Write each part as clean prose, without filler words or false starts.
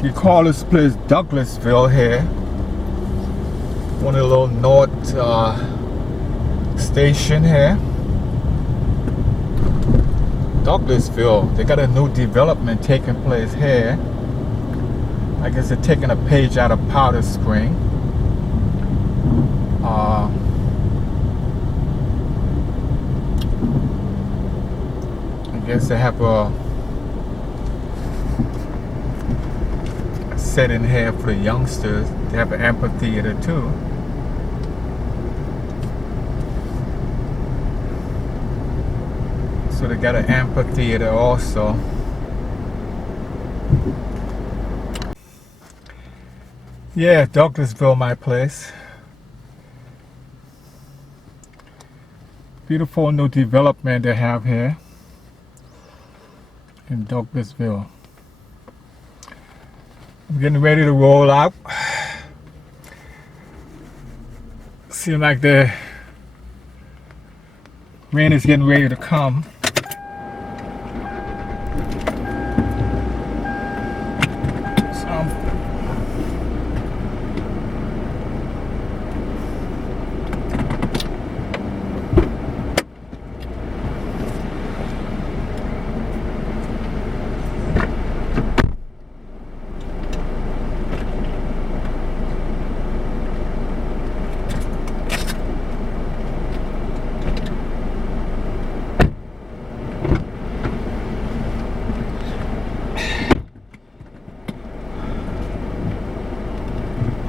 You call this place Douglasville here. One of the little north station here. Douglasville. They got a new development taking place here. I guess they're taking a page out of Powder Spring. I guess they have a setting here for the youngsters. They have an amphitheater too. So they got an amphitheater also. Yeah, Douglasville, my place. Beautiful new development they have here in Douglasville. I'm getting ready to roll out. Seems like the rain is getting ready to come.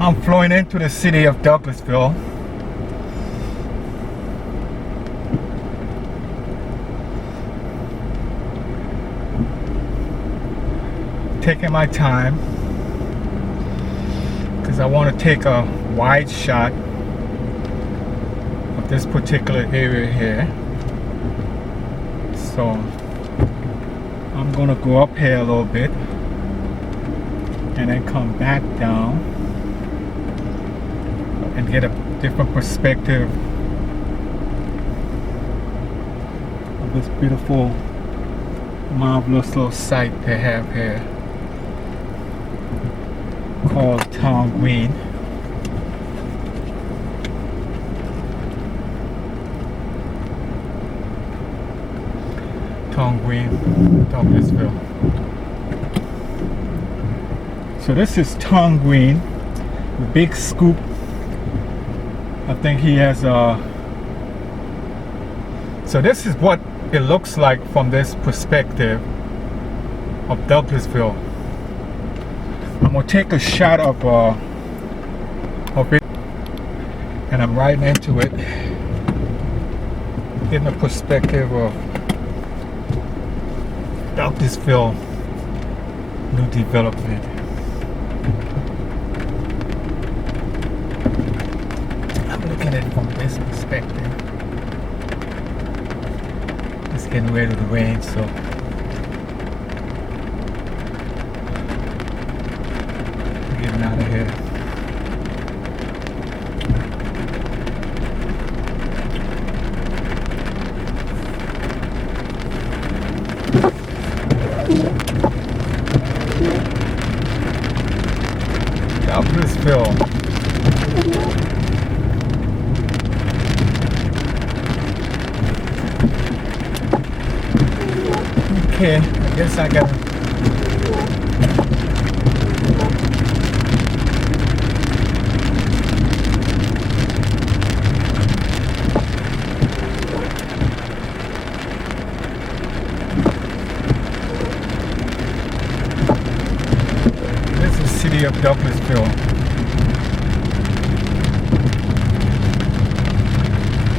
I'm flowing into the city of Douglasville. Taking my time because I want to take a wide shot of this particular area here. So I'm gonna go up here a little bit and then come back down and get a different perspective of this beautiful, marvelous little site they have here called Town Green. Town Green, Douglasville. So this is Town Green, the big scoop. I think he has so this is what it looks like from this perspective of Douglasville. I'm gonna take a shot of it, and I'm right into it, getting a perspective of Douglasville new development. Looking at it from this perspective. It's getting ready to rain, so I'm getting out of here. Douglasville. Okay, I guess I gotta this is the city of Douglasville.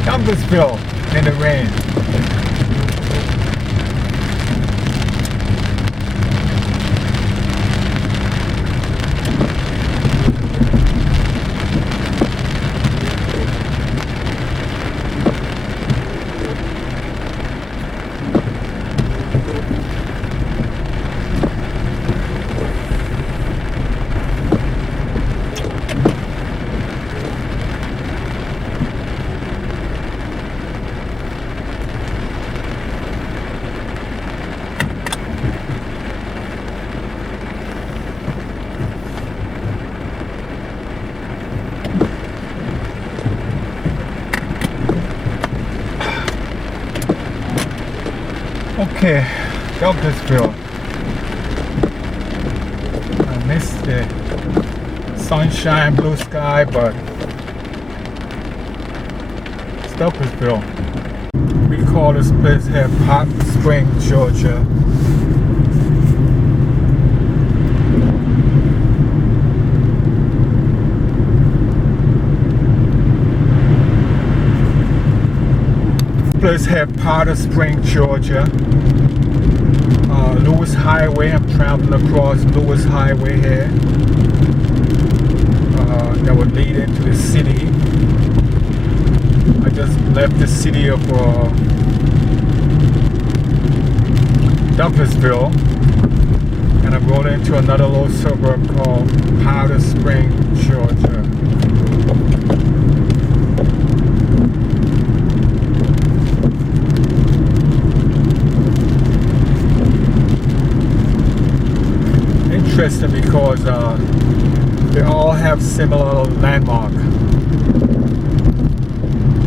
Douglasville in the rain. Okay, Douglasville. I missed the sunshine, blue sky, but it's Douglasville. We call this place here Hot Spring, Georgia. Place here Powder Spring, Georgia. Lewis Highway. I'm traveling across Lewis Highway here. That would lead into the city. I just left the city of Douglasville, and I'm going into another little suburb called Powder Spring, Georgia. Interesting because they all have similar landmark.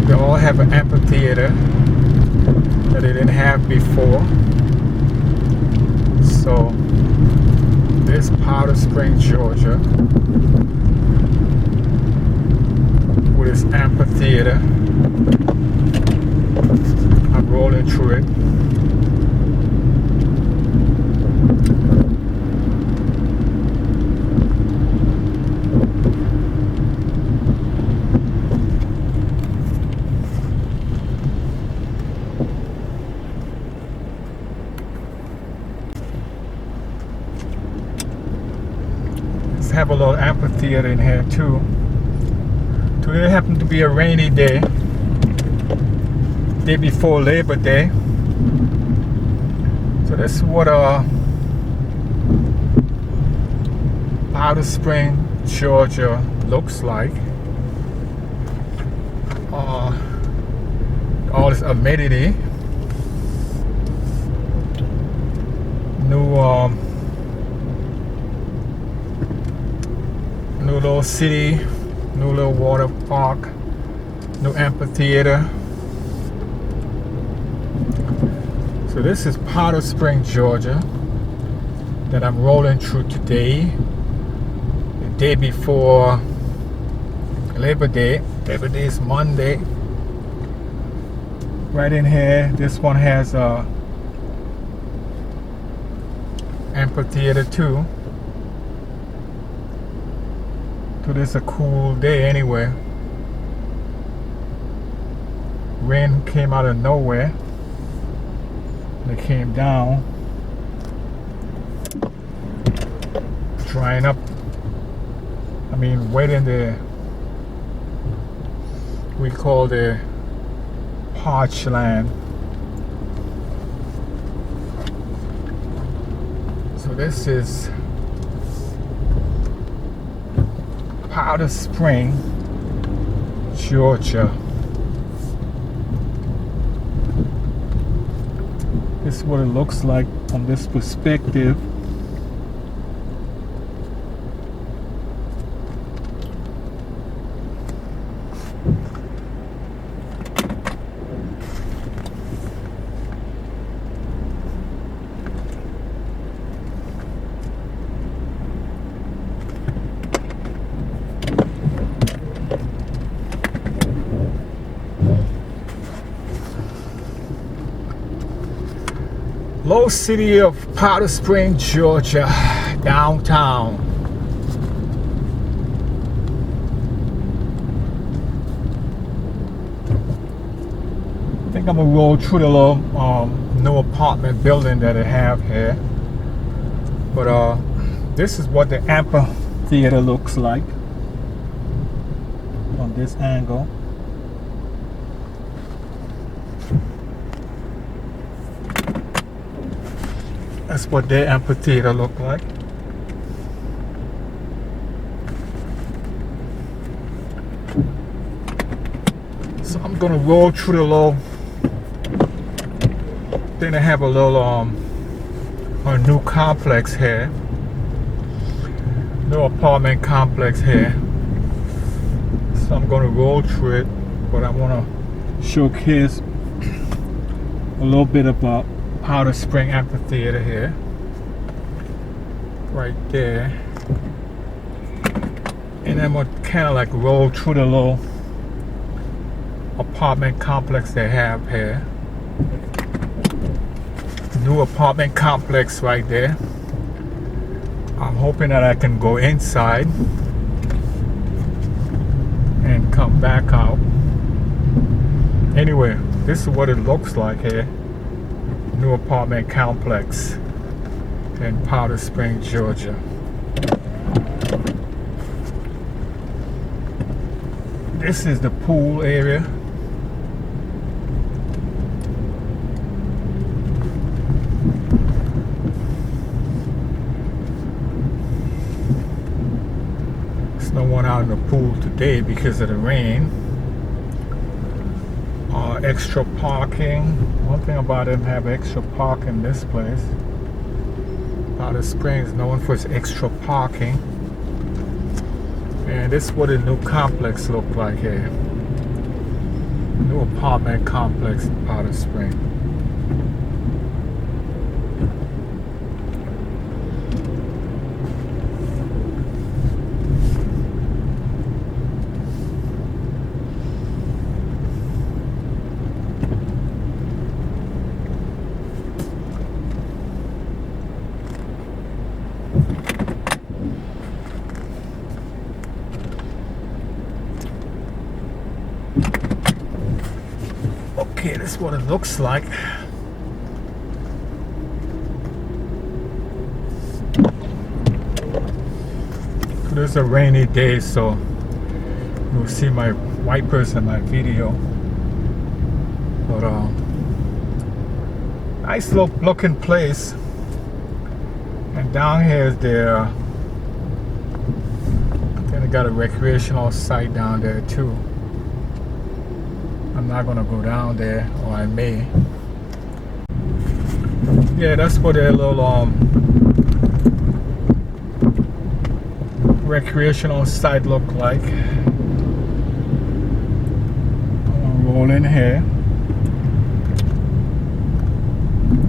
They all have an amphitheater that they didn't have before. So this Powder Spring, Georgia, with its amphitheater. I'm rolling through it. Have a little amphitheater in here too. Today happened to be a rainy day before Labor Day. So this is what Powder Spring, Georgia looks like. All this amenity, new little city, new little water park, new amphitheater. So this is Powder Spring, Georgia, that I'm rolling through today, the day before Labor Day. Labor Day is Monday. Right in here, this one has a amphitheater too. So this is a cool day anyway. Rain came out of nowhere. It came down, drying up. I mean, wet in the, we call the parched land. So this is Powder Spring, Georgia. This is what it looks like from this perspective. Low city of Powder Spring, Georgia, downtown. I think I'm gonna roll through the little new apartment building that they have here. But this is what the amphitheater looks like on this angle. That's what their amphitheater look like. So I'm gonna roll through the little. Then they have a little a new complex here, new apartment complex here. So I'm gonna roll through it, but I wanna showcase a little bit about Powder Spring Amphitheater here. Right there. And then we'll kind of like roll through the little apartment complex they have here. New apartment complex right there. I'm hoping that I can go inside and come back out. Anyway, this is what it looks like here. New apartment complex in Powder Spring, Georgia. This is the pool area. There's no one out in the pool today because of the rain. Extra parking. One thing about them have extra parking in this place. Powder Springs known for its extra parking. And this is what a new complex look like here. New apartment complex in Powder Springs. Okay, this is what it looks like. It's a rainy day, so you'll see my wipers in my video. But nice looking place. And down here is their, then they got a recreational site down there too. I'm not gonna go down there, or I may. Yeah, that's what their little recreational site look like. I'm gonna roll in here.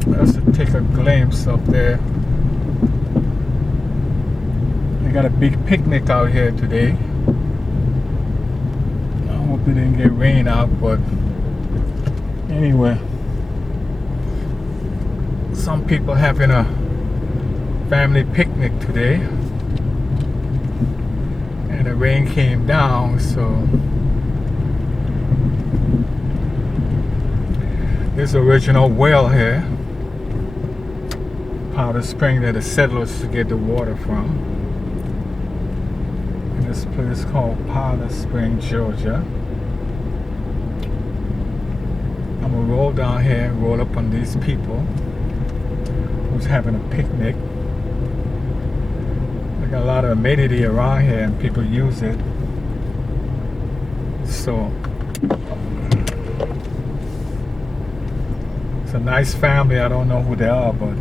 Let's take a glimpse up there. They got a big picnic out here today. I hope it didn't get rain out, but anyway, some people having a family picnic today. And the rain came down, so this original well here, Powder Spring, that the settlers to get the water from. And this place called Powder Spring, Georgia. I'm gonna roll down here and roll up on these people who's having a picnic. I got a lot of amenity around here and people use it. So it's a nice family. I don't know who they are, but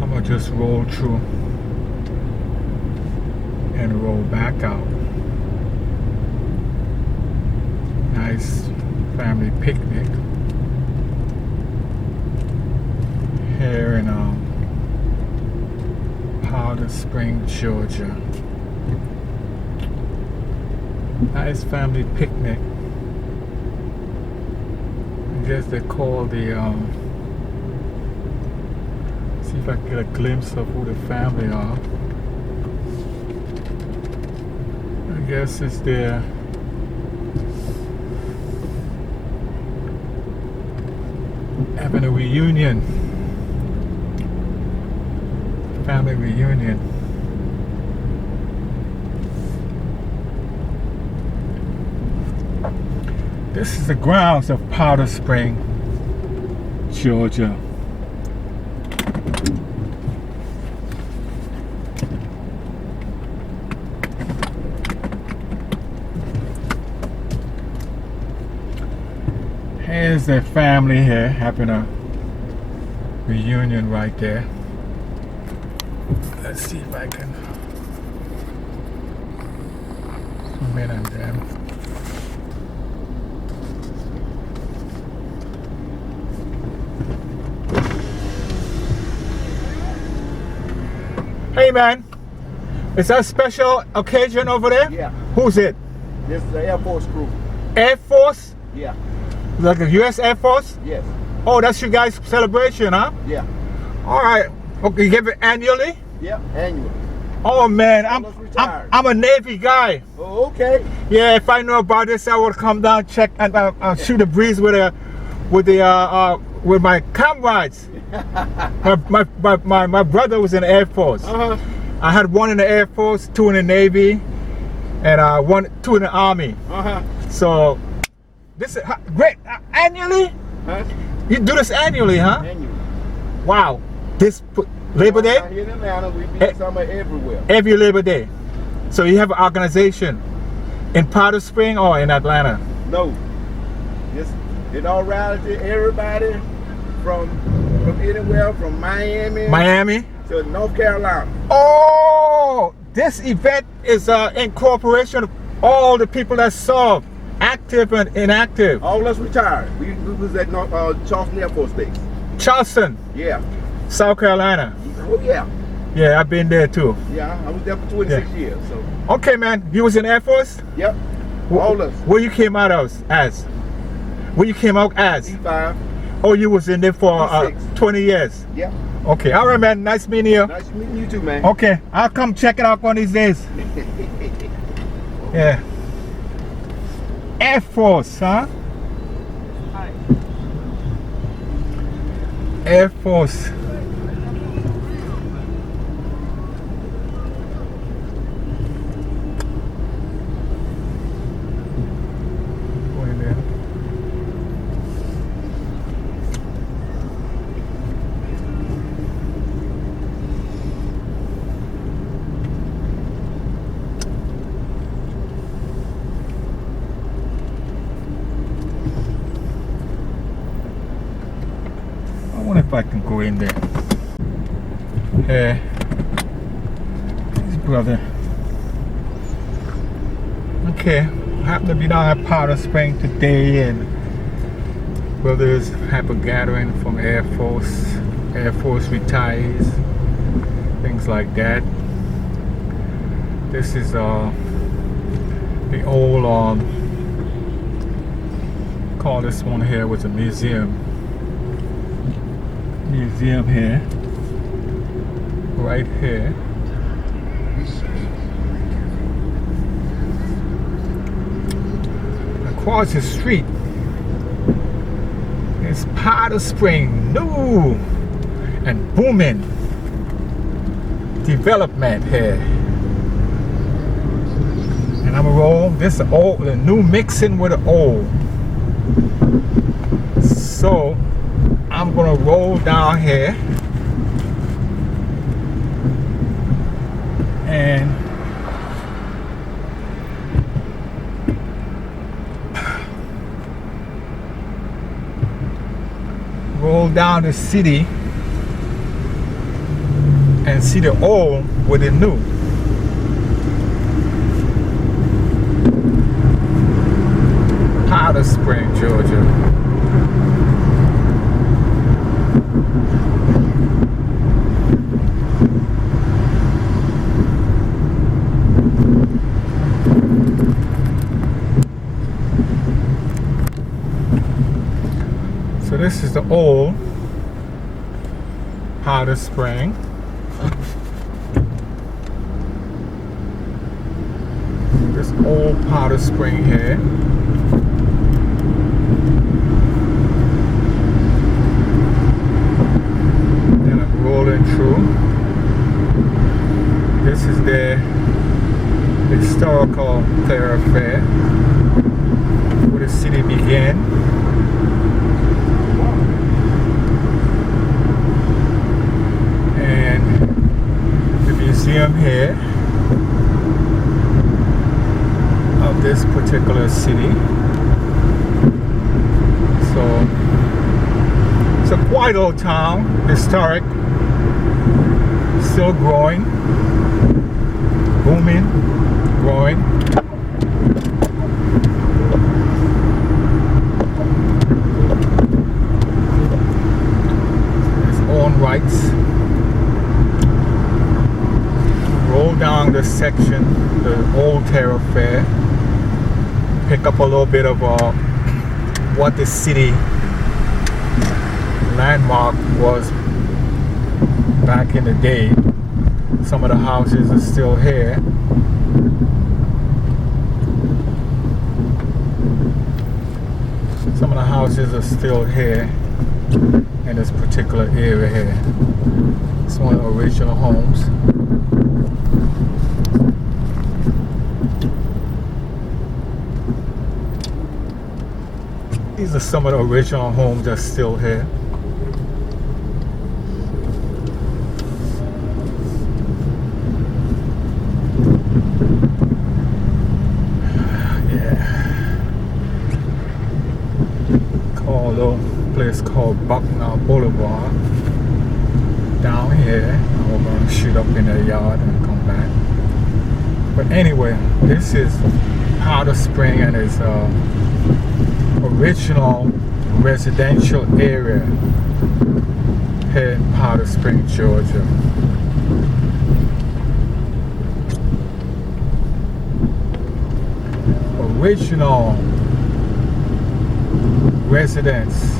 I'm gonna just roll through and roll back out. Nice family picnic here in Powder Spring, Georgia. Nice family picnic. I guess they call the see if I can get a glimpse of who the family are. I guess it's their having a reunion. Family reunion. This is the grounds of Powder Spring, Georgia. Here's their family here having a reunion right there. Let's see if I can zoom in on them. Hey man, is that a special occasion over there? Yeah. Who's it? This is the Air Force crew. Air Force? Yeah. Like the US Air Force? Yes. Oh, that's your guys' celebration, huh? Yeah. All right. Okay, you give it annually? Yeah. Annual. Oh man, I'm a Navy guy. Oh, okay. Yeah, if I know about this, I would come down, check, and shoot a breeze with my comrades. my brother was in the Air Force. Uh-huh. I had one in the Air Force, two in the Navy, and two in the Army. Uh-huh. So this is great. Annually? Huh? You do this annually, huh? Annual. Wow. This Labor Day? Here in Atlanta, we be summer everywhere. Every Labor Day. So you have an organization in Powder Spring or in Atlanta? No. Just it all routed to everybody from anywhere from Miami to North Carolina. Oh, this event is in cooperation of all the people that serve, active and inactive. All of us retired. We was at Charleston Air Force Base. Charleston, Yeah. South Carolina. Oh yeah. Yeah, I've been there too. Yeah, I was there for 26 years. So. Okay, man. You was in Air Force? Yep. All of us. Where you came out as? Where you came out as? E5. Oh, you was in there for 20 years? Yep. Okay, all right, man. Nice meeting you. Nice meeting you too, man. Okay, I'll come check it out one of these days. Yeah. Air Force, huh? Air Force. Go in there. I wonder if I can go in there. Hey, his brother. Okay, I happen to be down at Powder Spring today, and brothers have a gathering from Air Force retirees, things like that. This is the old call this one here was a museum here, right here. Across the street is Powder Spring, new and booming development here. And I'm gonna roll this old, the new mixing with the old. So I'm gonna roll down here and roll down the city and see the old with the new. Powder Spring, Georgia. So this is the old Powder Spring. This old Powder Spring here. Then I'm rolling through. This is the historical thoroughfare where the city began. Museum here of this particular city. So it's a quite old town, historic, still growing, booming, growing. Its own rights. pick up a little bit of what the city landmark was back in the day. Some of the houses are still here. Some of the houses are still here in this particular area here. It's one of the original homes. These are some of the original homes that's still here. Place called Bucknell Boulevard down here, and we're going to shoot up in the yard and come back. But anyway, this is Powder Spring and its original residential area here in Powder Spring, Georgia. Original residence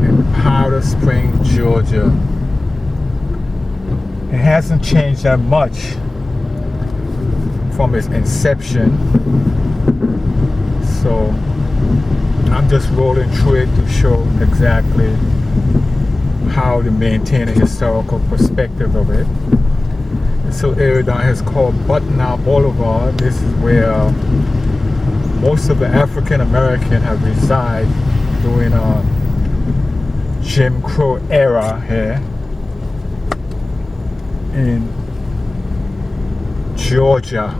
in Powder Spring, Georgia. It hasn't changed that much from its inception, so I'm just rolling through it to show exactly how to maintain a historical perspective of it. This little area down here is called Bucknell Boulevard. This is where most of the African American have resided during Jim Crow era here in Georgia.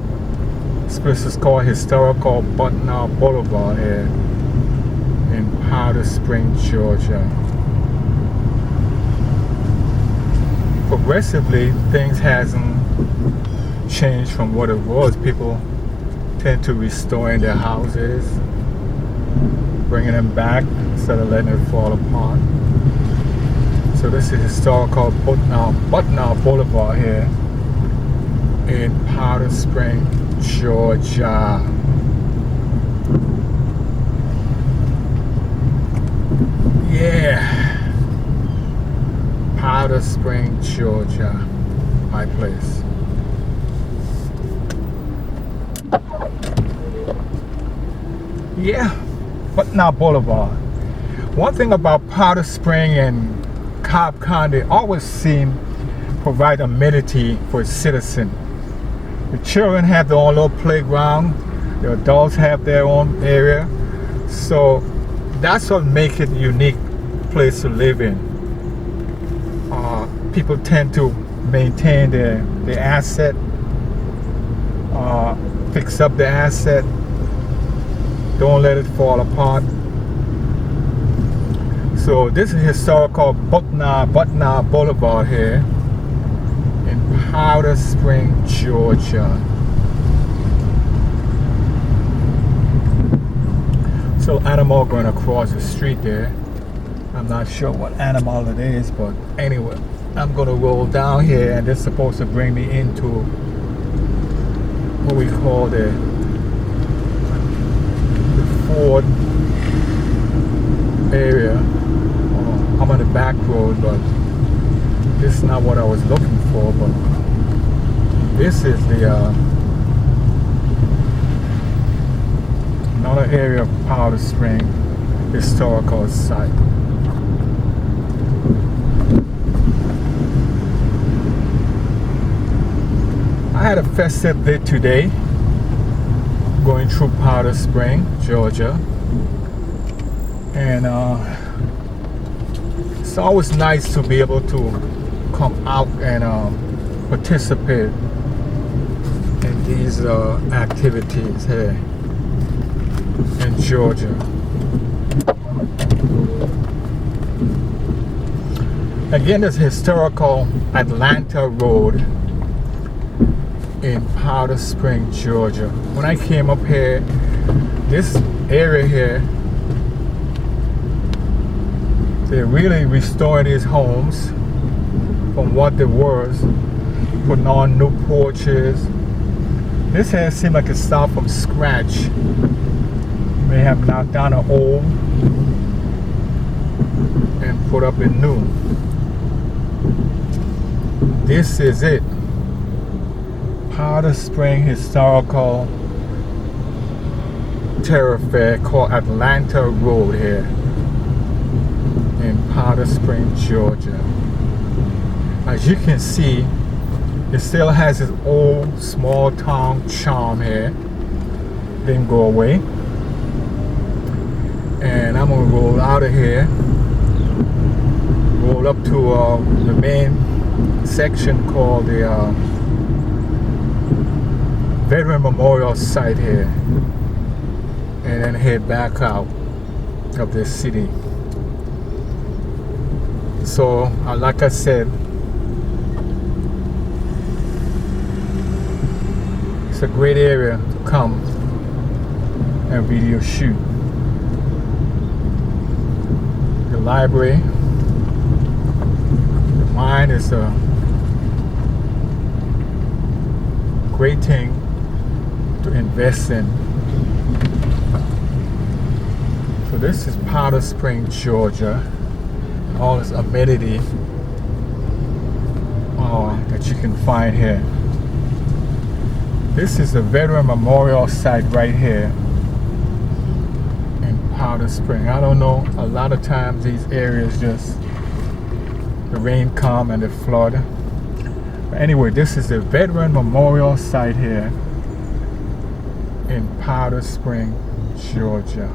This place is called historical Bucknell Boulevard here in Powder Spring, Georgia. Progressively, things hasn't changed from what it was. People tend to restoring their houses, bringing them back instead of letting it fall apart. So this is historical Bucknell Boulevard here in Powder Spring, Georgia. Yeah, Powder Spring, Georgia, my place. Yeah, Bucknell Boulevard. One thing about Powder Spring and Cobb County, they always seem to provide amenity for its citizens. The children have their own little playground, the adults have their own area, so that's what makes it a unique place to live in. People tend to maintain their asset, fix up the asset, don't let it fall apart. So this is historical Bucknell Boulevard here in Powder Spring, Georgia. So animal going across the street there. I'm not sure what animal it is, but anyway, I'm gonna roll down here, and this is supposed to bring me into what we call the Ford area. I'm on the back road, but this is not what I was looking for. But this is the another area of Powder Spring historical site. I had a festive day today going through Powder Spring, Georgia, and it's always nice to be able to come out and participate in these activities here in Georgia. Again, this historical Atlanta Road in Powder Spring, Georgia. When I came up here, this area here, they're really restoring these homes from what they were, putting on new porches, This here seems like it started from scratch. May have knocked down an old and put up a new. This is it. Powder Spring Historical Thoroughfare called Atlanta Road here in Powder Spring, Georgia. As you can see, it still has its old small town charm here. Didn't go away. And I'm gonna roll out of here, roll up to the main section called the Veteran Memorial Site here, and then head back out of this city. So like I said, it's a great area to come and video shoot. The library, the mine is a great thing to invest in. So this is Powder Spring, Georgia. All this amenity that you can find here. This is the Veteran Memorial Site right here in Powder Spring. I don't know, a lot of times these areas just, the rain come and the flood. But anyway, this is the Veteran Memorial Site here in Powder Spring, Georgia.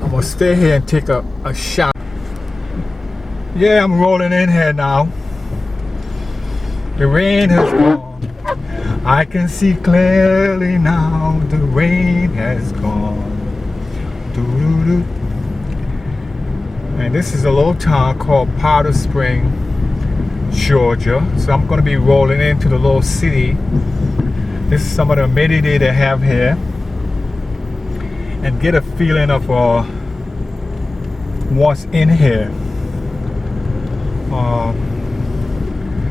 I'm gonna stay here and take a shot. Yeah, I'm rolling in here now. The rain has gone. I can see clearly now. The rain has gone. Doo-doo-doo. And this is a little town called Powder Spring, Georgia. So I'm going to be rolling into the little city. This is some of the amenity they have here, and get a feeling of what's in here.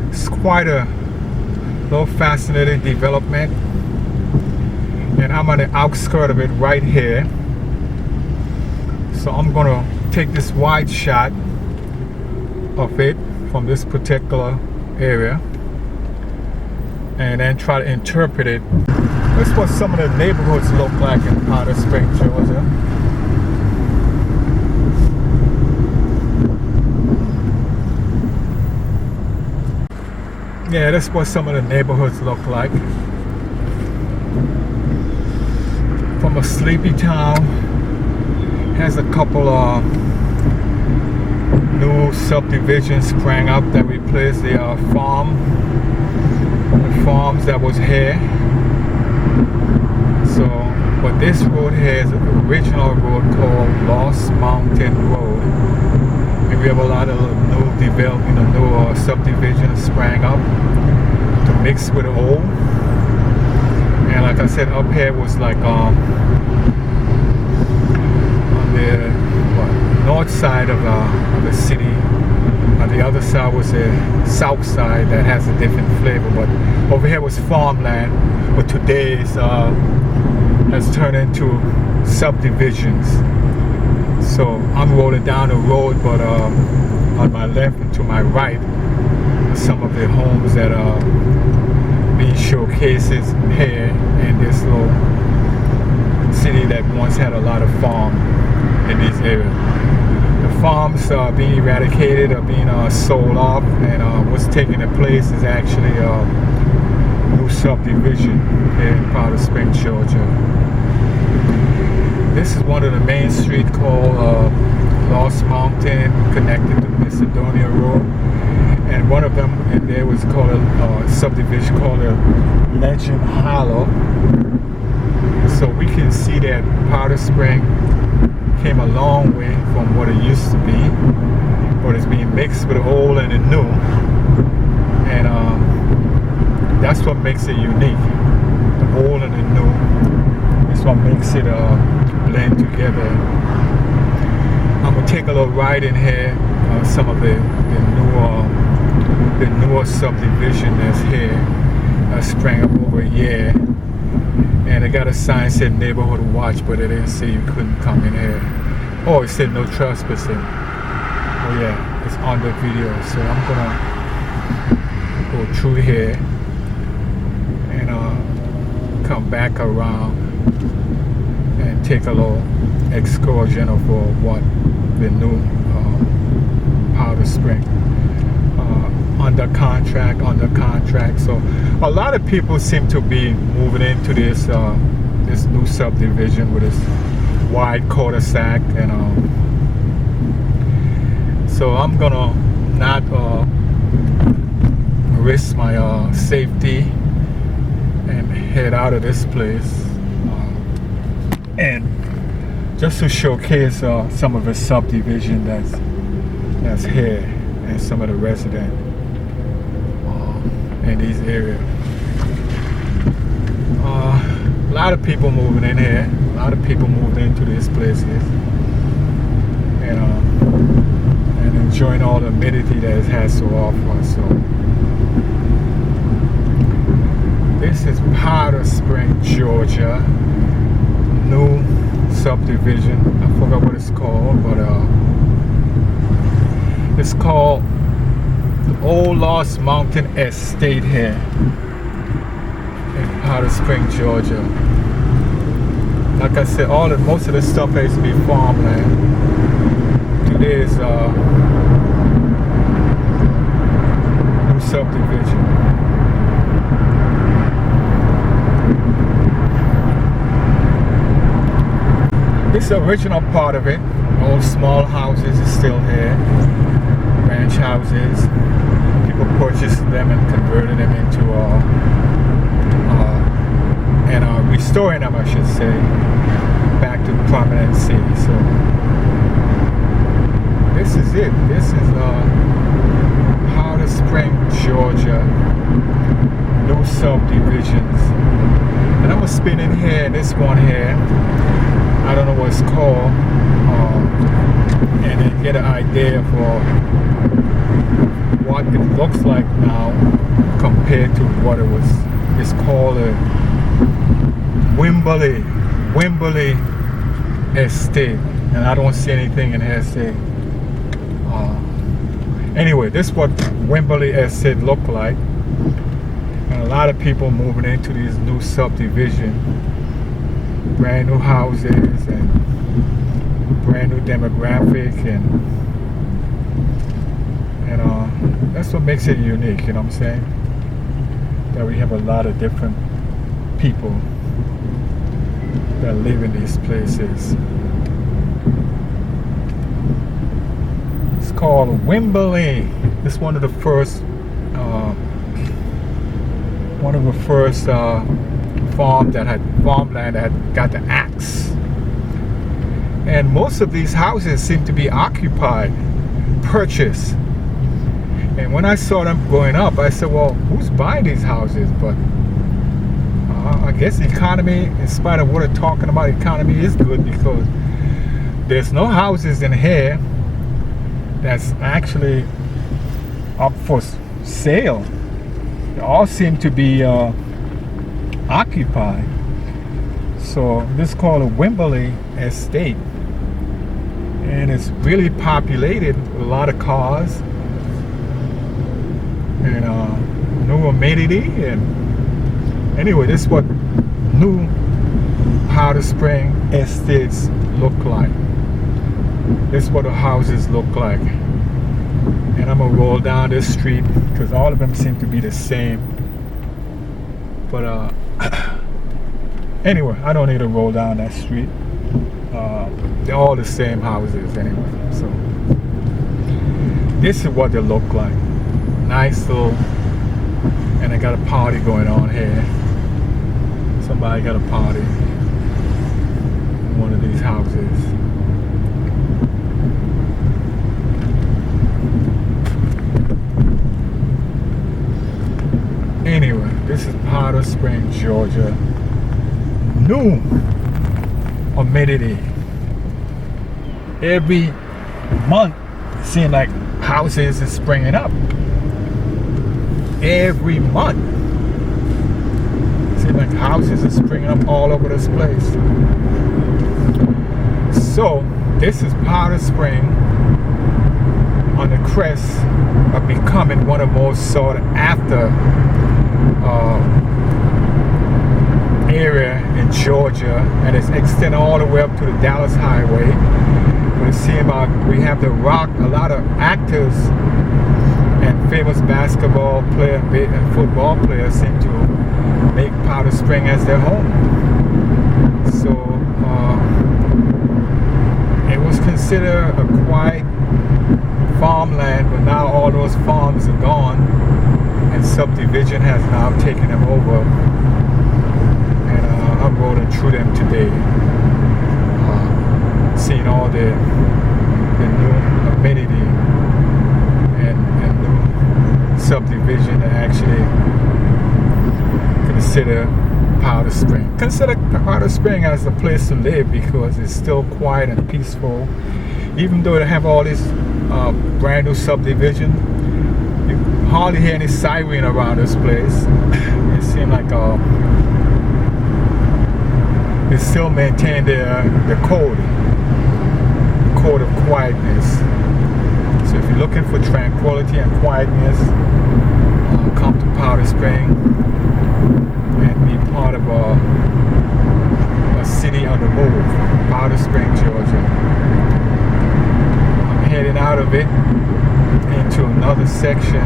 It's quite a little fascinating development, and I'm on the outskirts of it right here. So I'm gonna take this wide shot of it from this particular area and then try to interpret it. This is what some of the neighborhoods look like in Powder Spring, Georgia. Yeah, that's what some of the neighborhoods look like. From a sleepy town, has a couple of new subdivisions sprang up that replaced the farms that was here. So, but this road here is an original road called Lost Mountain Road. And we have a lot of new development, new subdivisions sprang up to mix with the old. And like I said, up here was like on the north side of the city. On the other side was the south side that has a different flavor. But over here was farmland, but today's has turned into subdivisions. So I'm rolling down the road, but on my left and to my right, some of the homes that are being showcases here in this little city that once had a lot of farm in these areas. The farms are being eradicated or being sold off, and what's taking the place is actually a new subdivision here in Powder Spring, Georgia. This is one of the main streets called Lost Mountain, connected to Macedonia Road. And one of them in there was called a subdivision called a Legend Hollow. So we can see that Powder Spring came a long way from what it used to be, but it's being mixed with the old and the new. And that's what makes it unique. The old and the new is what makes it blend together. I'm gonna take a little ride in here, some of the new the newer subdivision that's here, that sprang up over here. And they got a sign said neighborhood watch, but it didn't say you couldn't come in here. Oh, it said no trespassing. Oh yeah, it's on the video. So I'm gonna go through here and come back around and take a little excursion of what the new Powder Spring under contract. So a lot of people seem to be moving into this this new subdivision with this wide cul-de-sac, and so I'm gonna not risk my safety and head out of this place, and just to showcase some of the subdivision that's here and some of the residents in these areas. A lot of people moving in here. A lot of people moved into these places, and enjoying all the amenity that it has to offer. So this is Powder Spring, Georgia, new subdivision. I forgot what it's called, but it's called the Old Lost Mountain Estate here in Powder Spring, Georgia. Like I said, most of the stuff used to be farmland. Today is new subdivision. This is the original part of it. All small houses is still here. Ranch houses. People purchased them and converted them into and restoring them, I should say, back to prominency. So this is it. This is Powder Spring, Georgia, new subdivisions. And I'm gonna spin in here, this one here, I don't know what it's called, and then get an idea for what it looks like now compared to what it was. It's called a Wimberley Estate, and I don't see anything in here say. Anyway, this is what Wimberley Estate look like, and a lot of people moving into these new subdivision, brand new houses and brand new demographic, and that's what makes it unique. You know what I'm saying? That we have a lot of different people that live in these places. It's called Wimberley. It's one of the first farmland that had got the axe. And most of these houses seem to be occupied, purchased. And when I saw them going up, I said, well, who's buying these houses? But I guess the economy, in spite of what we're talking about, the economy is good, because there's no houses in here that's actually up for sale. They all seem to be occupied. So this is called a Wimberley Estate, and it's really populated with a lot of cars and new amenity. And anyway, this is what new Powder Spring estates look like. This is what the houses look like. And I'm gonna roll down this street because all of them seem to be the same. But anyway, I don't need to roll down that street. They're all the same houses anyway. So this is what they look like. Nice little, and I got a party going on here. Somebody got a party in one of these houses. Anyway, this is Powder Spring, Georgia. New amenity. Every month, it seems like houses is springing up. every month. Seems like houses are springing up all over this place. So this is Powder Spring on the crest of becoming one of the most sought after area in Georgia, and it's extending all the way up to the Dallas Highway. We see about we have The Rock, a lot of actors and famous basketball player and football players seem to make Powder Spring as their home. So it was considered a quiet farmland, but now all those farms are gone and subdivision has now taken them over. And I'm rolling through them today, seeing all the new amenity and new subdivision that actually consider Powder Spring. Consider Powder Spring as a place to live because it's still quiet and peaceful. Even though they have all this brand new subdivision, you hardly hear any siren around this place. It seems like they still maintain the code of quietness. So if you're looking for tranquility and quietness, come to Powder Spring and be part of a city on the move, Powder Spring, Georgia. I'm heading out of it into another section.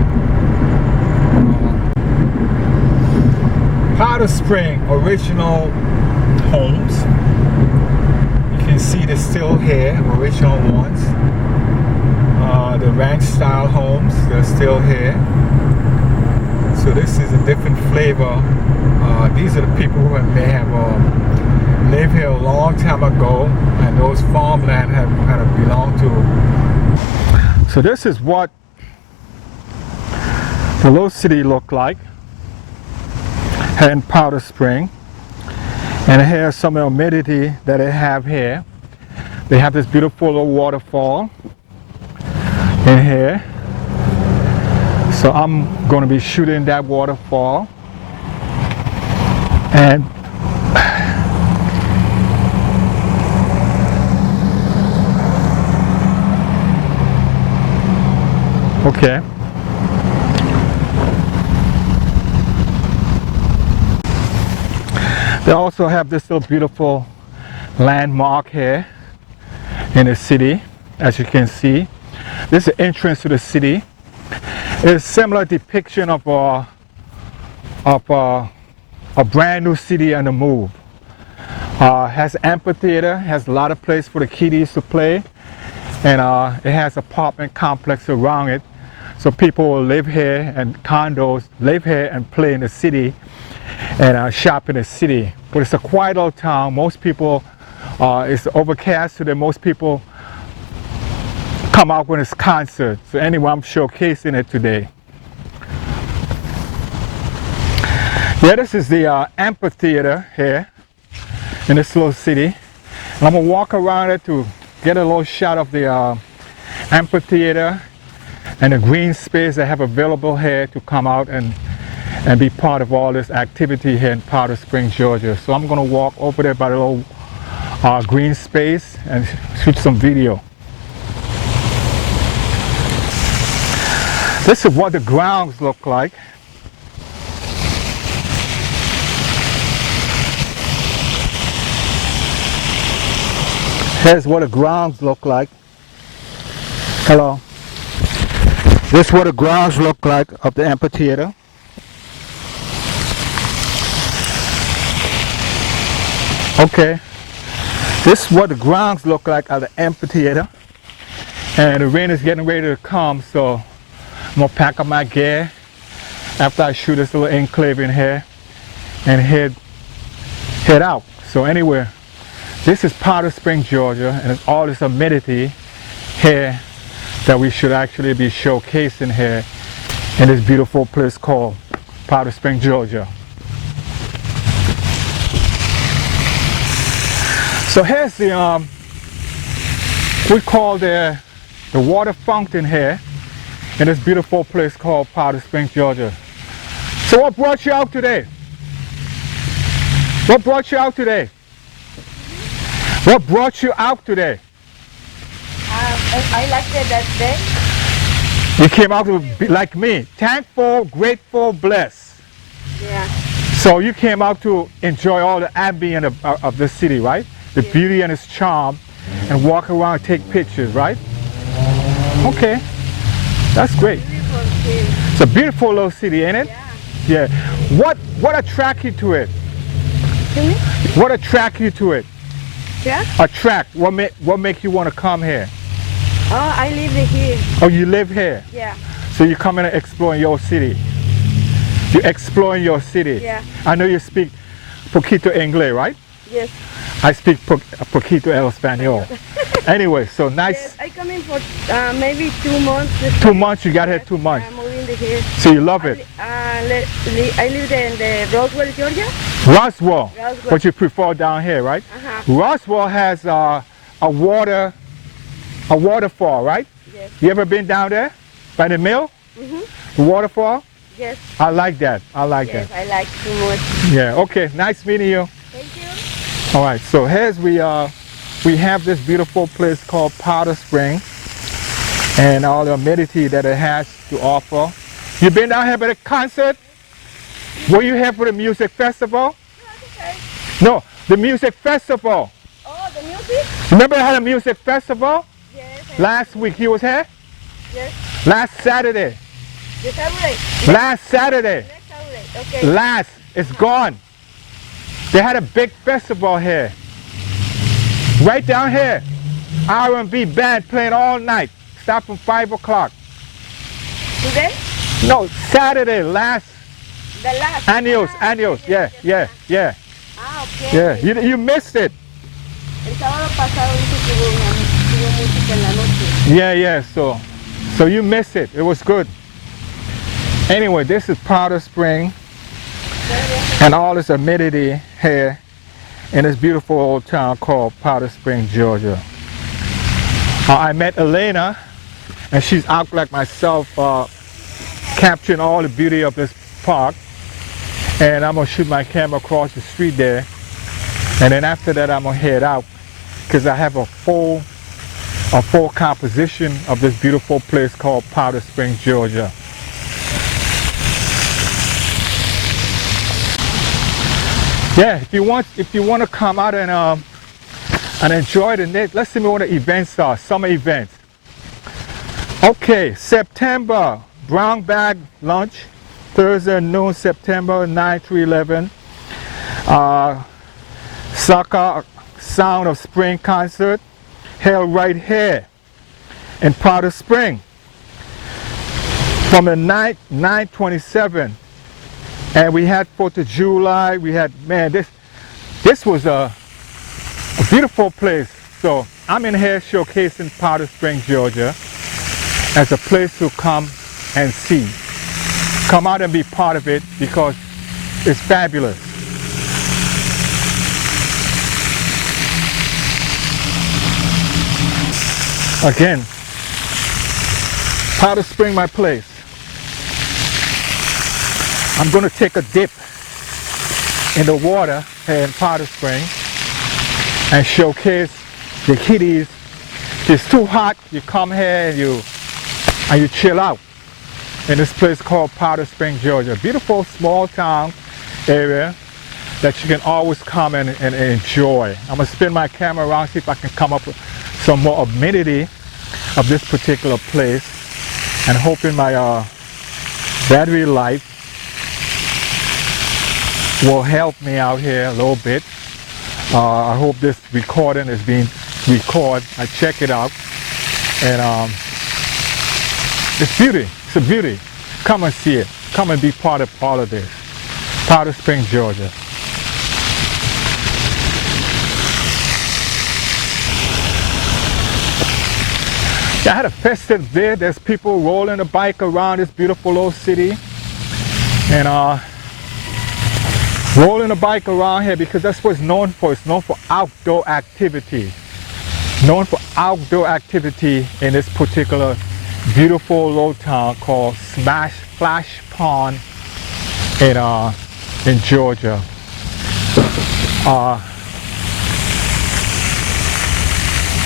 Powder Spring original homes. You can see they're still here, original ones. The ranch style homes, they're still here. So this is a different flavor. These are the people who may have lived here a long time ago, and those farmland have kind of belonged to. So this is what the little city looked like here in Powder Spring. And here's some of the amenity that they have here. They have this beautiful little waterfall in here. So I'm going to be shooting that waterfall. And okay. They also have this little beautiful landmark here in the city, as you can see. This is the entrance to the city. It's a similar depiction of a brand new city on the move. Has an amphitheater, has a lot of place for the kiddies to play, and it has an apartment complex around it. So people will live here, and condos live here and play in the city and shop in the city. But it's a quiet old town. Most people, it's overcast today. Most people come out when it's concert. So anyway, I'm showcasing it today. Yeah, this is the amphitheater here in this little city. And I'm gonna walk around it to get a little shot of the amphitheater and the green space they have available here to come out and be part of all this activity here in Powder Springs, Georgia. So I'm gonna walk over there by the little green space and shoot some video. This is what the grounds look like. Here's what the grounds look like. Hello. This is what the grounds look like of the amphitheater. Okay. This is what the grounds look like of the amphitheater. And the rain is getting ready to come, so I'm gonna pack up my gear after I shoot this little enclave in here and head out. So anyway, this is Powder Springs, Georgia, and it's all this amenity here that we should actually be showcasing here in this beautiful place called Powder Springs, Georgia. So here's the we call the water fountain here in this beautiful place called Powder Springs, Georgia. So what brought you out today? What brought you out today? What brought you out today? I like that day. You came out to be like me, thankful, grateful, blessed. Yeah. So you came out to enjoy all the ambience of the city, right? The beauty and its charm, and walk around and take pictures, right? Okay, that's great. Beautiful city. It's a beautiful little city, ain't it? Yeah. Yeah. What attracted you to it? To me? What attracted you to it? Yeah. Attract. What make you want to come here? Oh, I live here. Oh, you live here. Yeah. So you come in and explore your city. You exploring your city. Yeah. I know you speak poquito inglés, right? Yes. I speak poquito el español. Anyway, so nice. Yes. I come in for maybe 2 months. 2 months. You got here 2 months. I'm moving to here. So you love it. I live in the Roswell, Georgia. Roswell. Roswell. What you prefer down here, right? Roswell has a waterfall, right? Yes. You ever been down there by the mill? The waterfall? Yes. I like that. I like Yes, that. I like too much. Yeah. Okay. Nice meeting you. Thank you. All right. So here's we have this beautiful place called Powder Spring, and all the amenity that it has to offer. You been down here for the concert? Were you here for the music festival? Okay. No, the music festival. Oh, the music? Remember I had a music festival Yes. last week? You was here? Yes. Last Saturday. The Saturday. Last Saturday. Next Saturday. Okay. Last. It's gone. They had a big festival here. Right down here. R&B band playing all night. Start from 5 o'clock. Today? No, Saturday. Last. The last. Annuals. Yeah. Ah, okay. Yeah. You missed it. El sábado pasado dice que hubo música en la noche. Yeah. So you missed it. It was good. Anyway, this is Powder Spring and all this amenity here in this beautiful old town called Powder Spring, Georgia. I met Elena, and she's out like myself, capturing all the beauty of this park. And I'm gonna shoot my camera across the street there, and then after that I'm gonna head out because I have a full composition of this beautiful place called Powder Spring, Georgia. Yeah, if you want to come out and enjoy the net, let's see what the events are, summer events. Okay, September, brown bag lunch, Thursday noon, September 9 to 11. Soccer Sound of Spring concert held right here in Powder Spring from the 9/27. And we had 4th of July. We had, man, this was a beautiful place. So I'm in here showcasing Powder Spring, Georgia as a place to come and see. Come out and be part of it because it's fabulous. Again, Powder Spring, my place. I'm going to take a dip in the water here in Powder Spring and showcase the kiddies. If it's too hot, you come here and you chill out in this place called Powder Spring, Georgia. Beautiful small town area that you can always come and enjoy. I'm going to spin my camera around, see if I can come up with some more amenity of this particular place, and hoping my battery life will help me out here a little bit. I hope this recording is being recorded. I check it out, and it's beauty. It's a beauty. Come and see it. Come and be part of all of this. Powder Spring, Georgia. I had a festive day. There's people rolling a bike around this beautiful old city, and rolling a bike around here because that's what it's known for. It's known for outdoor activity. Known for outdoor activity in this particular beautiful little town called Splash Pond, in Georgia.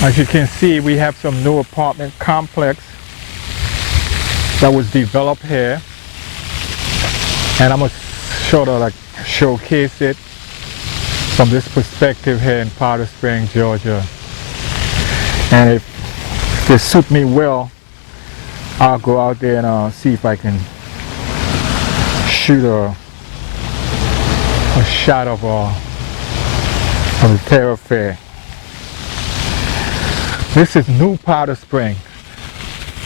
As you can see, we have some new apartment complex that was developed here, and I'm gonna sort of like showcase it from this perspective here in Powder Springs, Georgia. And if they suit me well, I'll go out there and see if I can shoot a shot of the thoroughfare. This is new Powder Spring,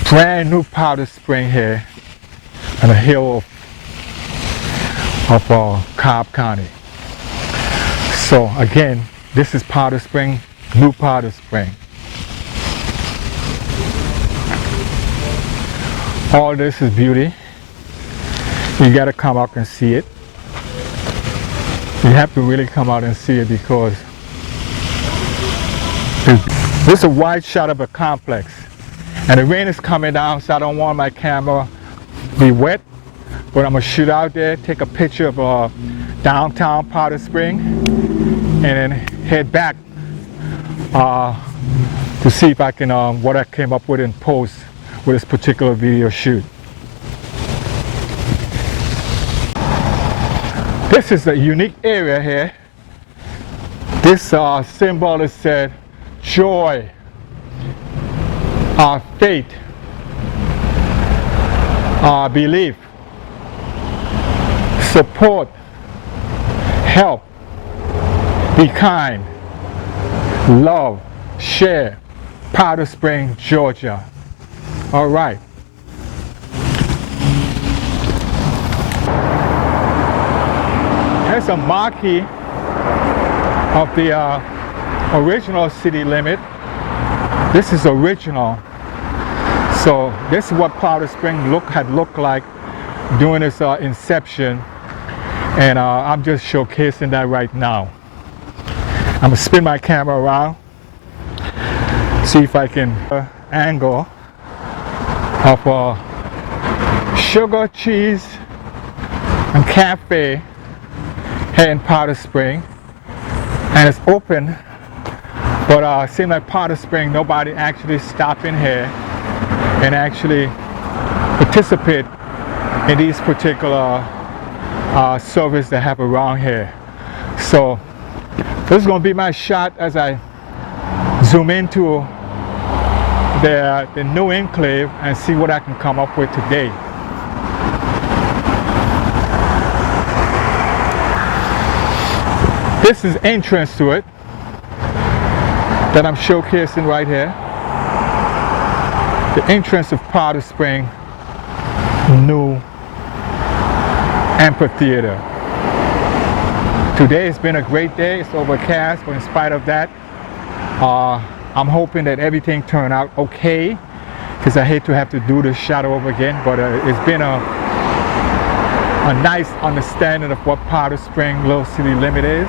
brand new Powder Spring here on the hill of Cobb County. So again, this is Powder Spring, new Powder Spring. All this is beauty. You gotta come out and see it. You have to really come out and see it because this is a wide shot of a complex. And the rain is coming down, so I don't want my camera to be wet. But I'm gonna shoot out there, take a picture of downtown Powder Spring, and then head back to see if I can, what I came up with in post with this particular video shoot. This is a unique area here. This symbol is said, joy, our faith, our belief, support, help, be kind, love, share, Powder Spring, Georgia. All right. Here's a marquee of the original city limit. This is original. So this is what Powder Spring had looked like during its inception, and I'm just showcasing that right now. I'm gonna spin my camera around, see if I can angle of sugar, cheese, and cafe here in Powder Spring, and it's open. But it seems like Powder Spring, nobody actually stop in here and actually participate in these particular service they have around here. So this is going to be my shot as I zoom into the new enclave and see what I can come up with today. This is entrance to it that I'm showcasing right here. The entrance of Powder Spring new amphitheater. Today has been a great day. It's overcast, but in spite of that, I'm hoping that everything turned out okay, because I hate to have to do this shot over again, but it's been a nice understanding of what Powder Spring Little City Limit is.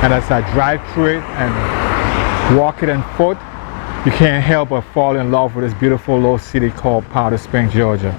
And as I drive through it and walk it on foot, you can't help but fall in love with this beautiful little city called Powder Spring, Georgia.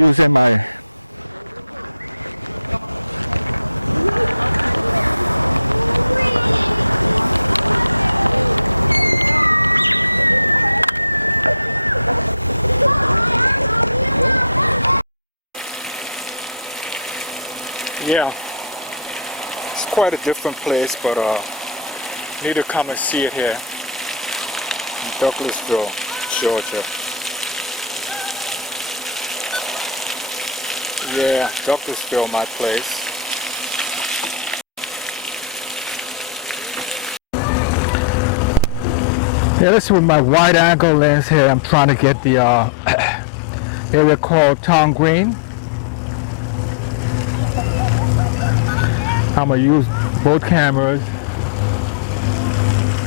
Yeah, it's quite a different place, but need to come and see it here in Douglasville, Georgia. Yeah, Douglasville, my place. Yeah, this is with my wide angle lens here. I'm trying to get the area called Town Green. I'm gonna use both cameras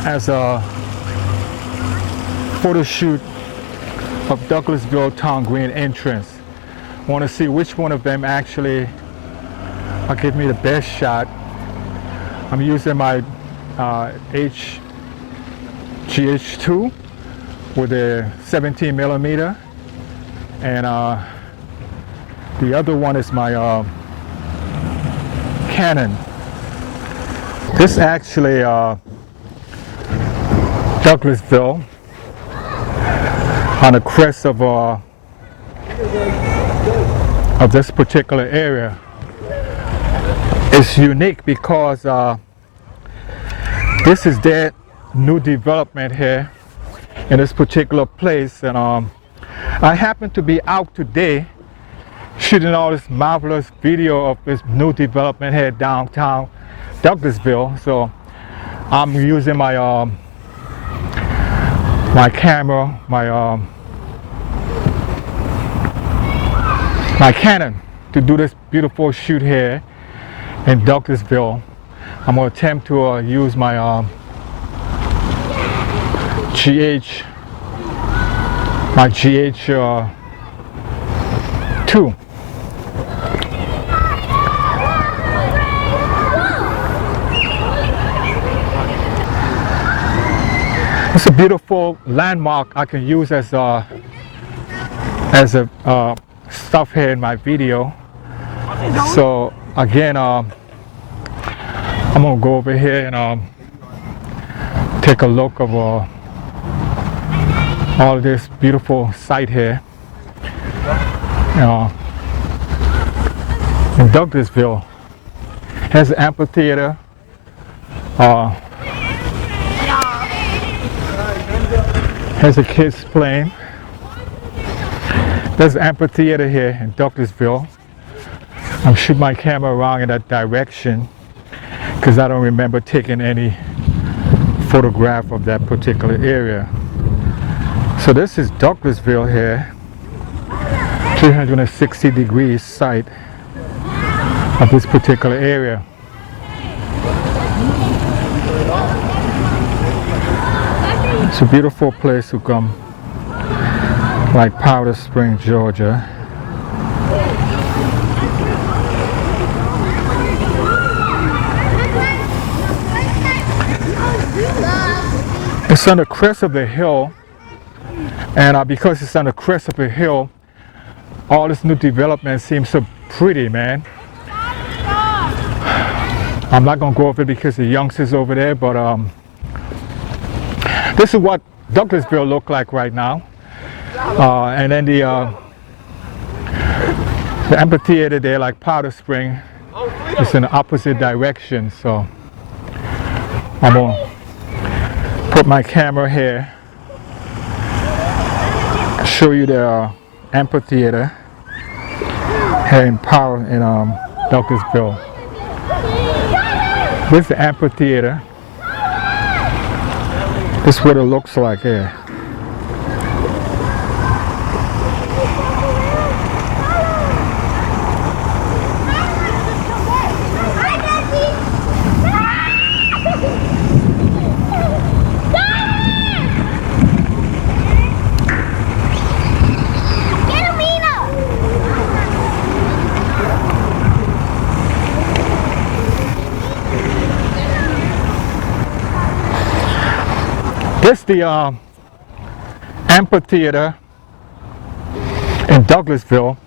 as a photo shoot of Douglasville Town Green entrance. I want to see which one of them actually will give me the best shot. I'm using my GH2 with a 17 millimeter, and the other one is my Canon. This actually Douglasville on the crest of this particular area. It's unique because this is their new development here in this particular place, and I happen to be out today shooting all this marvelous video of this new development here downtown Douglasville. So I'm using my my camera, my Canon, to do this beautiful shoot here in Douglasville. I'm going to attempt to use my GH2. It's a beautiful landmark I can use as a stuff here in my video. So again, I'm gonna go over here and take a look of all this beautiful site here in Douglasville. Here's an amphitheater. Here's the kids playing. There's an amphitheater here in Douglasville. I'm shooting my camera around in that direction because I don't remember taking any photograph of that particular area. So this is Douglasville here, 360 degrees site of this particular area. It's a beautiful place to come, like Powder Springs, Georgia. It's on the crest of the hill, and because it's on the crest of the hill, all this new development seems so pretty, man. I'm not gonna go over it because the youngsters over there, but this is what Douglasville look like right now. And then the amphitheater there, like Powder Spring, is in the opposite direction. So I'm gonna put my camera here, show you the amphitheater here in Douglasville. This is the amphitheater. This is what it looks like here. This is the amphitheater in Douglasville.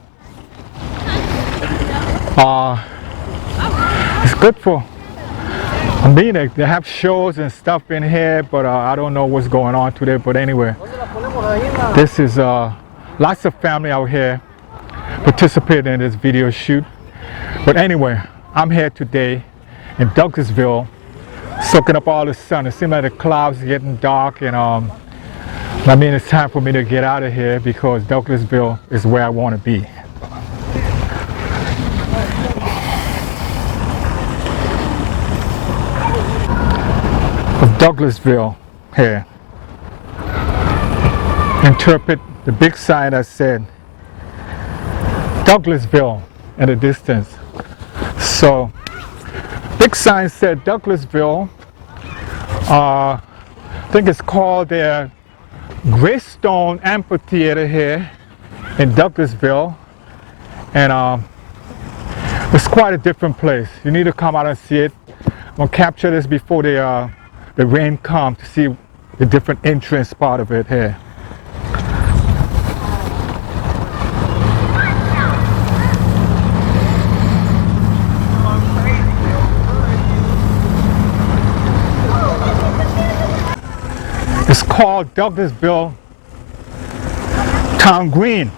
It's good for, I mean, they have shows and stuff in here, but I don't know what's going on today. But anyway, this is lots of family out here participating in this video shoot. But anyway, I'm here today in Douglasville, soaking up all the sun. It seems like the clouds are getting dark, and I mean, it's time for me to get out of here because Douglasville is where I want to be. Of Douglasville here. Interpret the big sign that said Douglasville in the distance. So, big sign said Douglasville. I think it's called the Greystone Amphitheater here in Douglasville, and it's quite a different place. You need to come out and see it. I'm gonna capture this before the rain comes to see the different entrance part of it here. It's called Douglasville Town Green.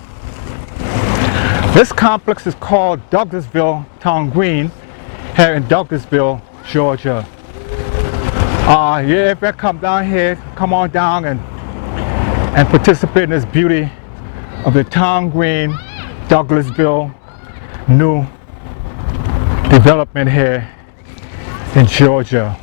This complex is called Douglasville Town Green here in Douglasville, Georgia. Yeah, if I come down here, come on down and participate in this beauty of the Town Green, Douglasville, new development here in Georgia.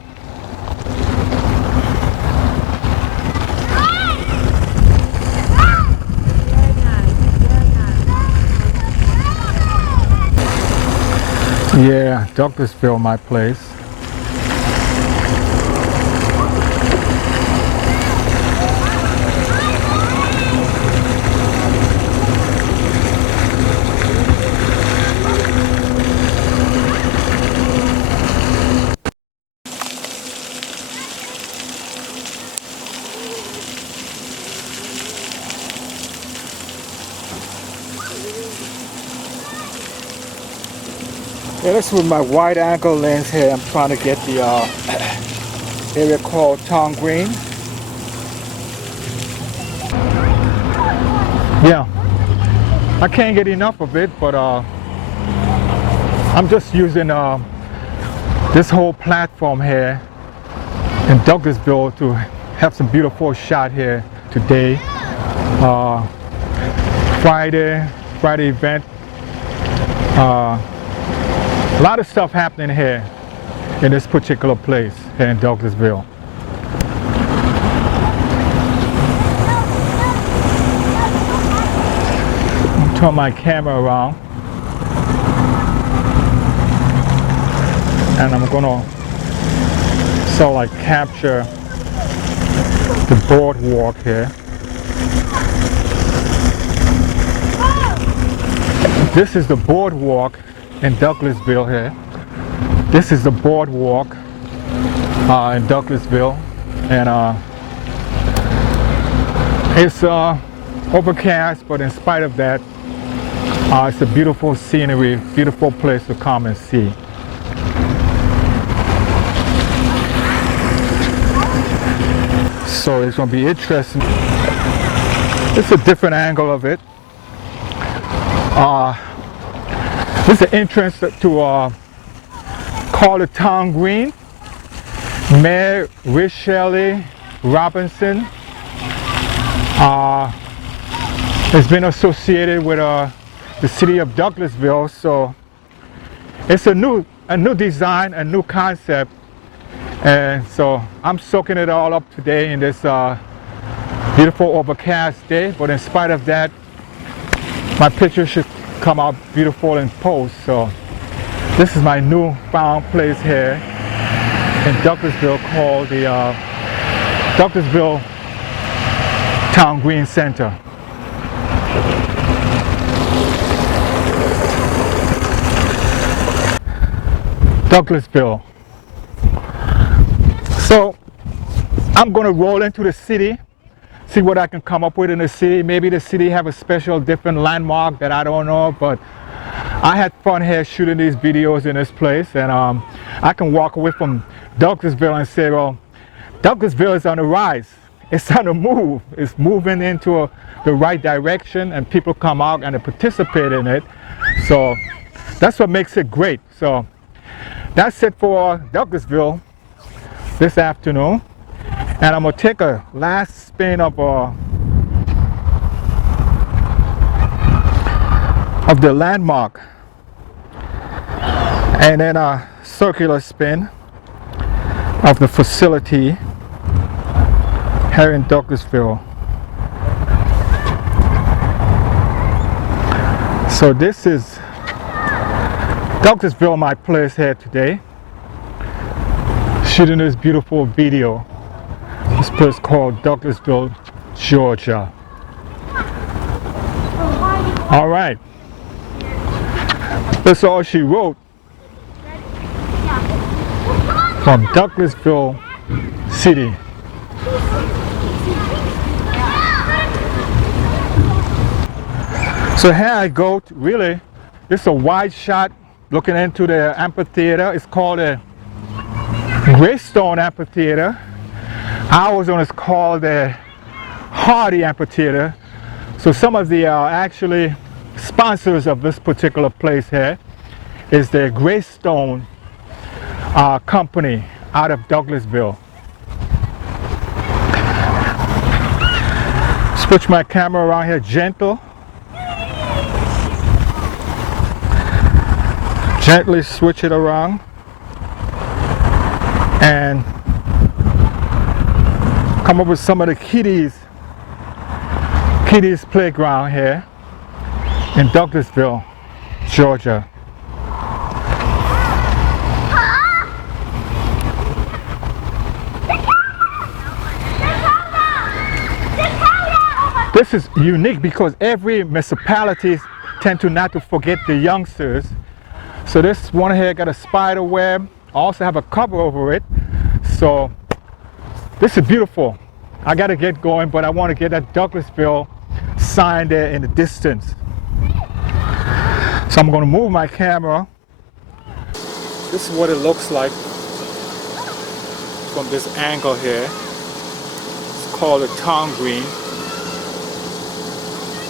Yeah, Douglasville, my place. Yeah, this is with my wide angle lens here. I'm trying to get the area called Town Green. Yeah, I can't get enough of it, but I'm just using this whole platform here in Douglasville to have some beautiful shot here today. Friday event. A lot of stuff happening here in this particular place here in Douglasville. I'll turn my camera around and I'm gonna sort of like capture the boardwalk here. This is the boardwalk in Douglasville here. This is the boardwalk in Douglasville, and it's overcast, but in spite of that, it's a beautiful scenery, beautiful place to come and see. So it's going to be interesting. It's a different angle of it. This is the entrance to call it Town Green. Mayor Richelle Robinson has been associated with the city of Douglasville, so it's a new design, a new concept, and so I'm soaking it all up today in this beautiful overcast day. But in spite of that, my picture should come out beautiful in post. So this is my newfound place here in Douglasville called the Douglasville Town Green Center. Douglasville. So I'm gonna roll into the city, see what I can come up with in the city. Maybe the city have a special different landmark that I don't know, but I had fun here shooting these videos in this place, and I can walk away from Douglasville and say, well, Douglasville is on the rise. It's on the move. It's moving into the right direction, and people come out and they participate in it. So that's what makes it great. So that's it for Douglasville this afternoon. And I'm going to take a last spin of the landmark, and then a circular spin of the facility here in Douglasville. So this is Douglasville, my place here today, shooting this beautiful video. This place called Douglasville, Georgia. All right, that's all she wrote from Douglasville City. So here I go, really, this is a wide shot looking into the amphitheater. It's called a Greystone Amphitheater. Ours one is called the Hardy Amphitheater. So some of the actually sponsors of this particular place here is the Greystone company out of Douglasville. Switch my camera around here, gentle. Gently switch it around and come up with some of the kiddies playground here in Douglasville, Georgia. This is unique because every municipality tend to not to forget the youngsters. So this one here got a spider web, also have a cover over it. So this is beautiful. I gotta get going, but I want to get that Douglasville sign there in the distance. So I'm gonna move my camera. This is what it looks like from this angle here. It's called a town green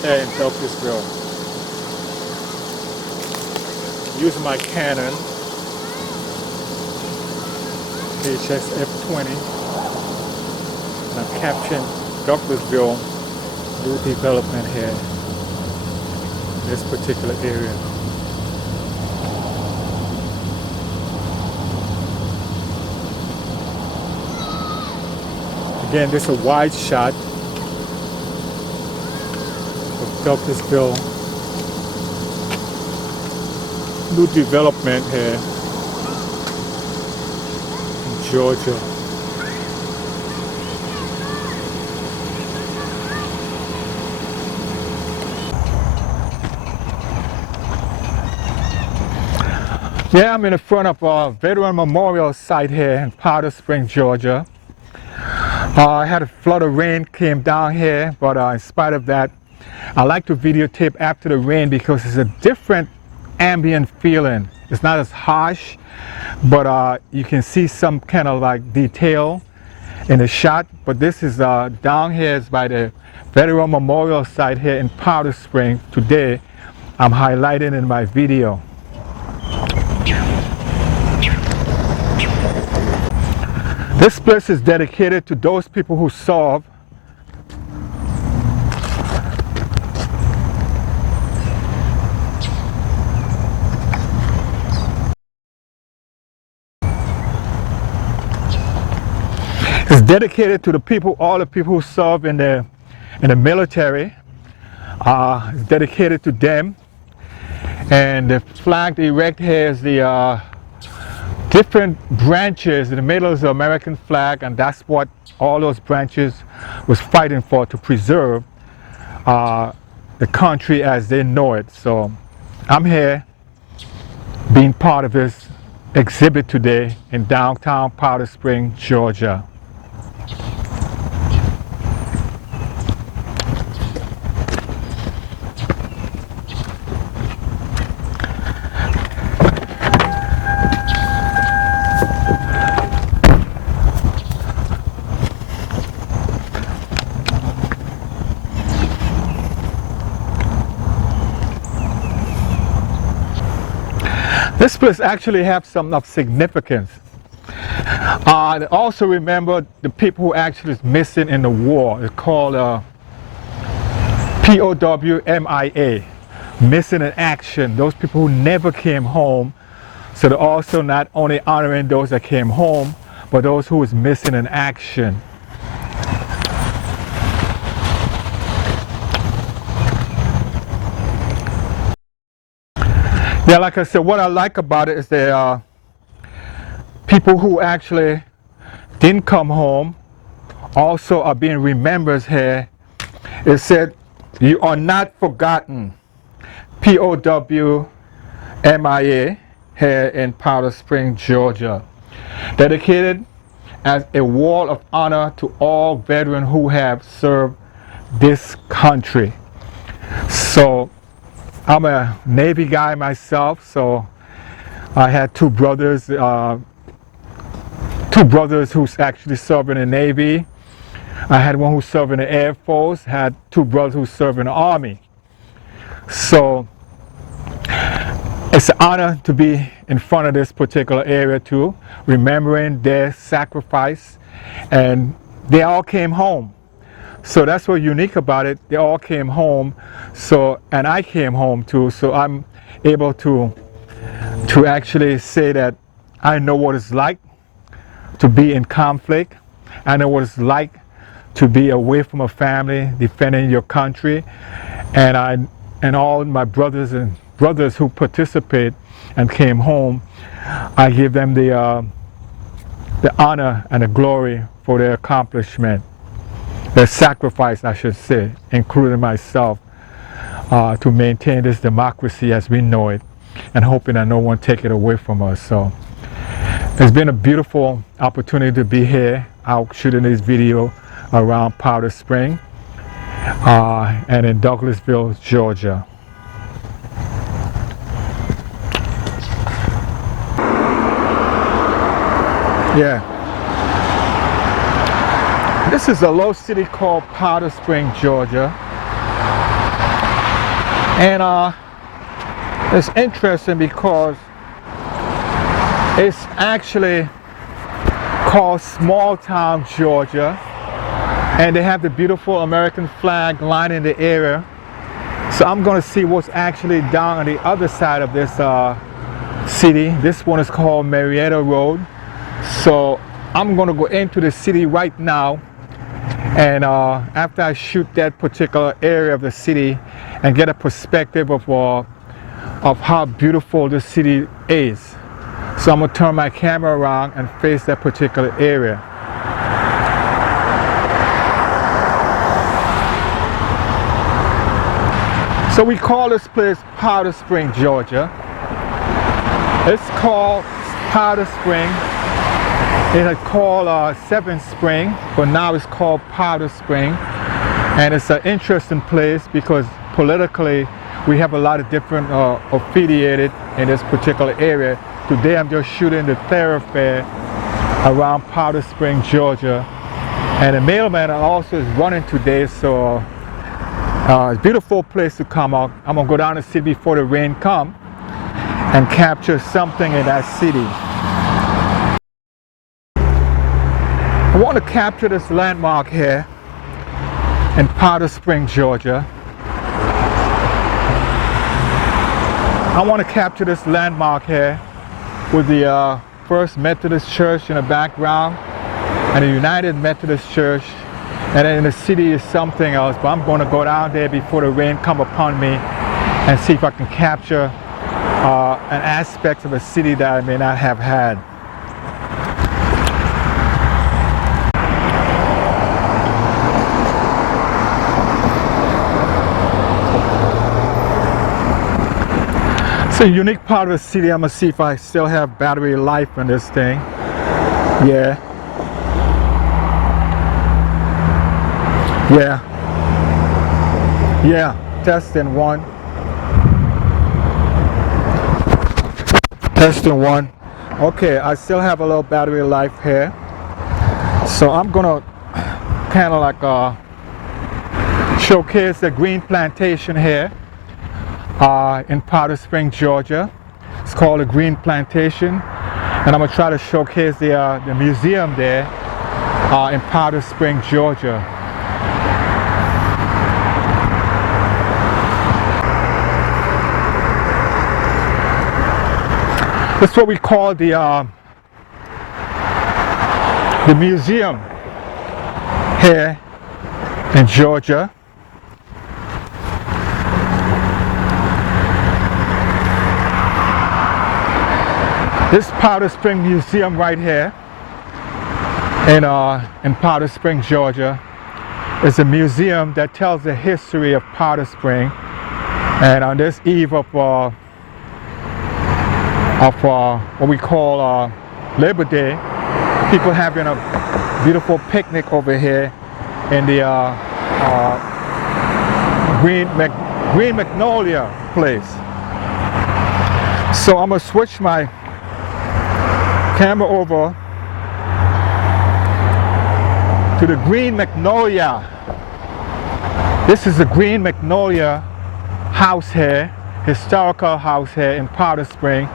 there in Douglasville. Using my Canon HX F20, and I'm capturing Douglasville new development here in this particular area. Again, this is a wide shot of Douglasville. New development here in Georgia. Yeah, I'm in the front of a veteran memorial site here in Powder Springs, Georgia. I had a flood of rain came down here, but in spite of that, I like to videotape after the rain because it's a different ambient feeling. It's not as harsh, but you can see some kind of like detail in the shot. But this is down here is by the Veteran Memorial site here in Powder Springs. Today I'm highlighting in my video. This place is dedicated to those people who serve It's dedicated to the people, all the people who serve in the military. It's dedicated to them. And the flag they erect here is the different branches in the middle is the American flag, and that's what all those branches was fighting for, to preserve the country as they know it. So I'm here being part of this exhibit today in downtown Powder Springs, Georgia. This place actually has some of significance. And also remember the people who actually is missing in the war. It's called POW MIA, missing in action. Those people who never came home. So they're also not only honoring those that came home, but those who is missing in action. Yeah, like I said, what I like about it is there are people who actually didn't come home also are being remembered here. It said, "You are not forgotten." POW MIA here in Powder Springs, Georgia. Dedicated as a wall of honor to all veterans who have served this country. So I'm a Navy guy myself, so I had two brothers who's actually serving in the Navy. I had one who served in the Air Force, had two brothers who served in the Army. So it's an honor to be in front of this particular area too, remembering their sacrifice, and they all came home. So that's what's unique about it. They all came home. So, and I came home too. So I'm able to actually say that I know what it's like to be in conflict. I know what it's like to be away from a family, defending your country. And all my brothers who participate and came home, I give them the honor and the glory for their accomplishment. Their sacrifice, I should say, including myself, to maintain this democracy as we know it, and hoping that no one take it away from us. So it's been a beautiful opportunity to be here out shooting this video around Powder Spring and in Douglasville, Georgia. Yeah. This is a low city called Powder Spring, Georgia. And it's interesting because it's actually called Small Town, Georgia. And they have the beautiful American flag lining the area. So I'm going to see what's actually down on the other side of this city. This one is called Marietta Road. So I'm going to go into the city right now. And after I shoot that particular area of the city and get a perspective of how beautiful the city is. So I'm going to turn my camera around and face that particular area. So we call this place Powder Spring, Georgia. It's called Powder Spring. It had called Seventh Spring, but now it's called Powder Spring. And it's an interesting place because politically we have a lot of different affiliated in this particular area. Today I'm just shooting the thoroughfare around Powder Spring, Georgia. And the mailman also is running today, so it's a beautiful place to come out. I'm gonna go down the city before the rain comes and capture something in that city. I want to capture this landmark here in Powder Spring, Georgia. I want to capture this landmark here with the First Methodist Church in the background and the United Methodist Church. And then in the city is something else, but I'm going to go down there before the rain come upon me and see if I can capture an aspect of a city that I may not have had. It's a unique part of the city. I'm gonna see if I still have battery life in this thing. Yeah. Yeah. Testing one. Testing one. Okay, I still have a little battery life here. So I'm gonna kind of like showcase the green plantation here in Powder Spring, Georgia. It's called the Green Plantation, and I'm gonna try to showcase the museum there in Powder Spring, Georgia. That's what we call the museum here in Georgia. This Powder Spring Museum right here in Powder Spring, Georgia, is a museum that tells the history of Powder Spring. And on this eve of what we call Labor Day, people having a beautiful picnic over here in the Green Magnolia place. So I'm gonna switch my camera over to the Green Magnolia. This is the Green Magnolia house here, historical house here in Powder Spring,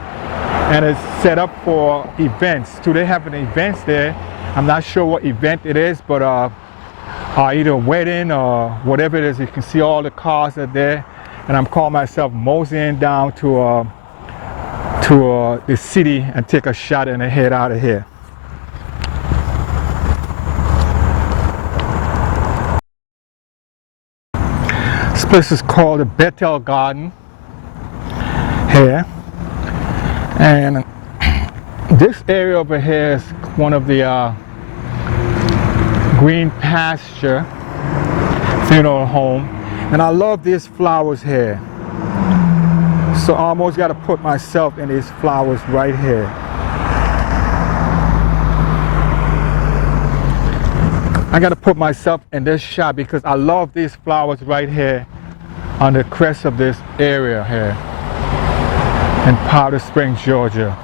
and it's set up for events. Do they have an event there? I'm not sure what event it is, but either a wedding or whatever it is. You can see all the cars are there, and I'm calling myself moseying down to the city and take a shot and head out of here. This place is called the Bethel Garden here, and this area over here is one of the green pasture funeral home, and I love these flowers here. So I almost got to put myself in these flowers right here. I got to put myself in this shot because I love these flowers right here on the crest of this area here in Powder Springs, Georgia.